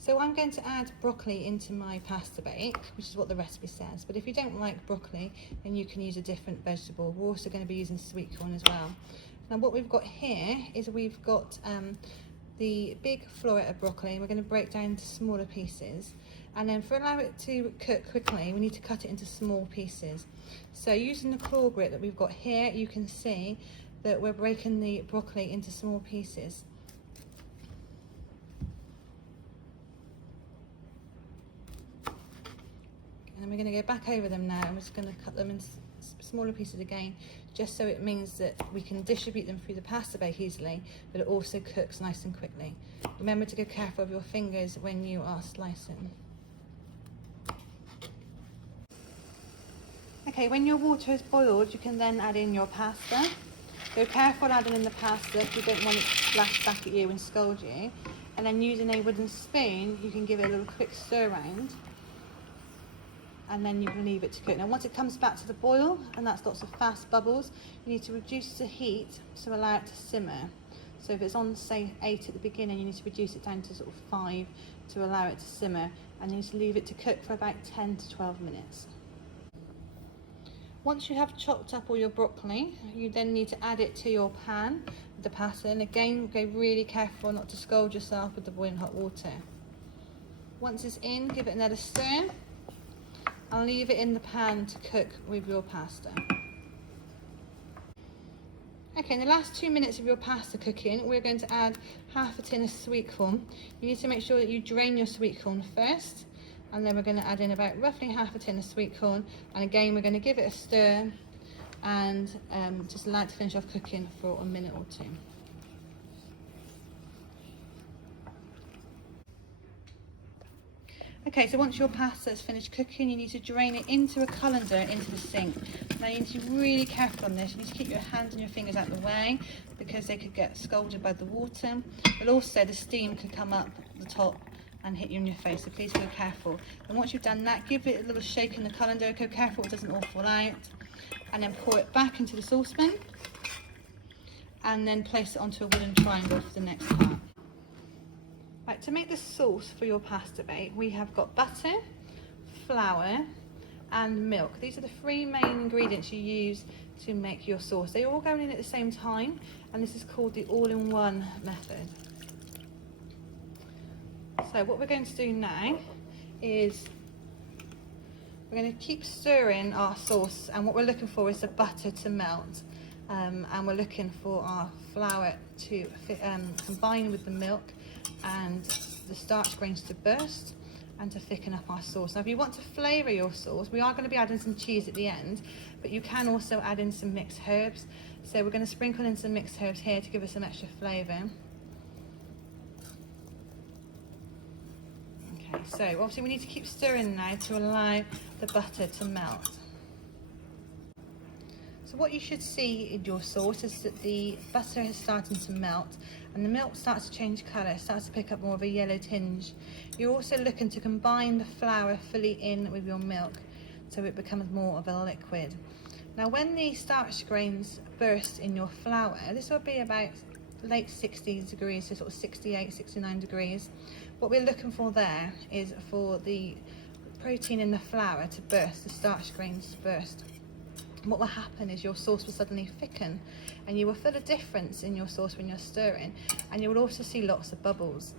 So I'm going to add broccoli into my pasta bake, which is what the recipe says. But if you don't like broccoli, then you can use a different vegetable. We're also going to be using sweet corn as well. Now what we've got here is we've got the big floret of broccoli, and we're going to break down into smaller pieces. And then for allow it to cook quickly, we need to cut it into small pieces. So using the claw grit that we've got here, you can see that we're breaking the broccoli into small pieces. And then we're going to go back over them now, and we're just going to cut them in smaller pieces again, just so it means that we can distribute them through the pasta bake easily, but it also cooks nice and quickly. Remember to be careful of your fingers when you are slicing. Okay, when your water is boiled, you can then add in your pasta. Be careful adding in the pasta if you don't want it to splash back at you and scald you. And then using a wooden spoon, you can give it a little quick stir round, and then you can leave it to cook. Now once it comes back to the boil, and that's lots of fast bubbles, you need to reduce the heat to allow it to simmer. So if it's on, say, 8 at the beginning, you need to reduce it down to sort of 5 to allow it to simmer, and you need to leave it to cook for about 10 to 12 minutes. Once you have chopped up all your broccoli, you then need to add it to your pan with the pasta, and again, go really careful not to scald yourself with the boiling hot water. Once it's in, give it another stir, and leave it in the pan to cook with your pasta. Okay, in the last 2 minutes of your pasta cooking, we're going to add half a tin of sweet corn. You need to make sure that you drain your sweet corn first, and then we're going to add in about roughly half a tin of sweet corn, and again we're going to give it a stir and just allow it to finish off cooking for a minute or two. Okay, so once your pasta is finished cooking, you need to drain it into a colander into the sink. Now you need to be really careful on this. You need to keep your hands and your fingers out of the way because they could get scalded by the water, but also the steam could come up the top and hit you in your face, so please be careful. And once you've done that, give it a little shake in the colander, go careful it doesn't all fall out, and then pour it back into the saucepan, and then place it onto a wooden triangle for the next part. Right, to make the sauce for your pasta bake, we have got butter, flour and milk. These are the 3 main ingredients you use to make your sauce. They all go in at the same time, and this is called the all-in-one method. So what we're going to do now is we're going to keep stirring our sauce, and what we're looking for is the butter to melt, and we're looking for our flour to combine with the milk and the starch grains to burst and to thicken up our sauce. Now if you want to flavour your sauce, we are going to be adding some cheese at the end, but you can also add in some mixed herbs. So we're going to sprinkle in some mixed herbs here to give us some extra flavour. Okay, so obviously we need to keep stirring now to allow the butter to melt. So what you should see in your sauce is that the butter is starting to melt, and the milk starts to change colour, starts to pick up more of a yellow tinge. You're also looking to combine the flour fully in with your milk so it becomes more of a liquid. Now when the starch grains burst in your flour, this will be about late 60s degrees, so sort of 68, 69 degrees. What we're looking for there is for the protein in the flour to burst, the starch grains to burst. What will happen is your sauce will suddenly thicken, and you will feel a difference in your sauce when you're stirring, and you will also see lots of bubbles.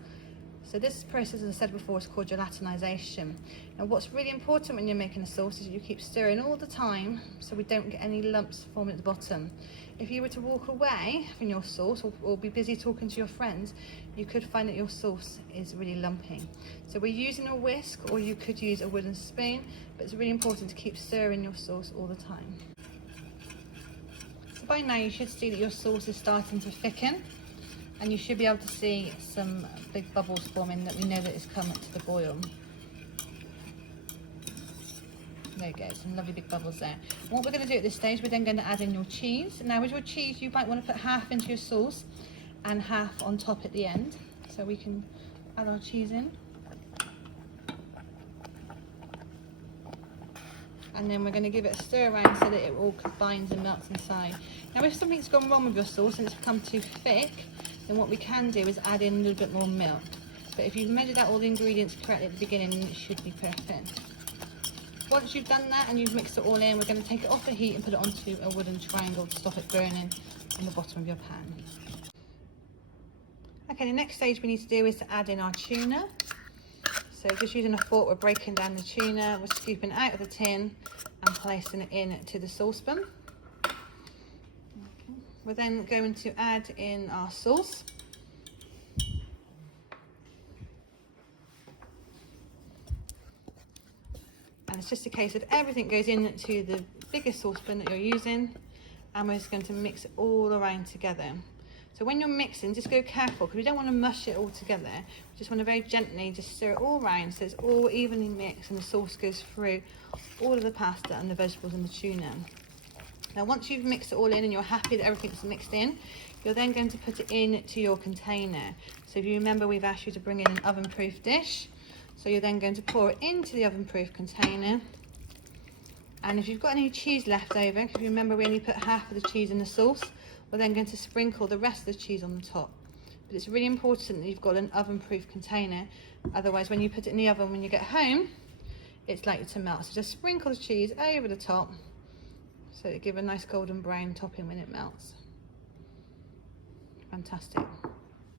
So this process, as I said before, is called gelatinization. Now what's really important when you're making a sauce is you keep stirring all the time so we don't get any lumps forming at the bottom. If you were to walk away from your sauce or be busy talking to your friends, you could find that your sauce is really lumpy. So we're using a whisk, or you could use a wooden spoon, but it's really important to keep stirring your sauce all the time. So by now you should see that your sauce is starting to thicken, and you should be able to see some big bubbles forming that we know that it's come to the boil. There you go, some lovely big bubbles there. And what we're going to do at this stage, we're then going to add in your cheese. Now with your cheese, you might want to put half into your sauce and half on top at the end. So we can add our cheese in. And then we're going to give it a stir around so that it all combines and melts inside. Now if something's gone wrong with your sauce and it's become too thick, then what we can do is add in a little bit more milk. But if you've measured out all the ingredients correctly at the beginning, it should be perfect. Once you've done that and you've mixed it all in, we're going to take it off the heat and put it onto a wooden triangle to stop it burning on the bottom of your pan. Okay, the next stage we need to do is to add in our tuna. So just using a fork, we're breaking down the tuna, we're scooping it out of the tin and placing it into the saucepan. Okay. We're then going to add in our sauce. And it's just a case of everything goes into the biggest saucepan that you're using, and we're just going to mix it all around together. So when you're mixing, just go careful because we don't want to mush it all together. We just want to very gently just stir it all around so it's all evenly mixed and the sauce goes through all of the pasta and the vegetables and the tuna. Now once you've mixed it all in and you're happy that everything's mixed in, you're then going to put it into your container. So if you remember, we've asked you to bring in an oven-proof dish. So you're then going to pour it into the oven-proof container. And if you've got any cheese left over, because you remember we only put half of the cheese in the sauce, we're then going to sprinkle the rest of the cheese on the top. But it's really important that you've got an oven-proof container. Otherwise, when you put it in the oven when you get home, it's likely to melt. So just sprinkle the cheese over the top so it'll give a nice golden brown topping when it melts. Fantastic.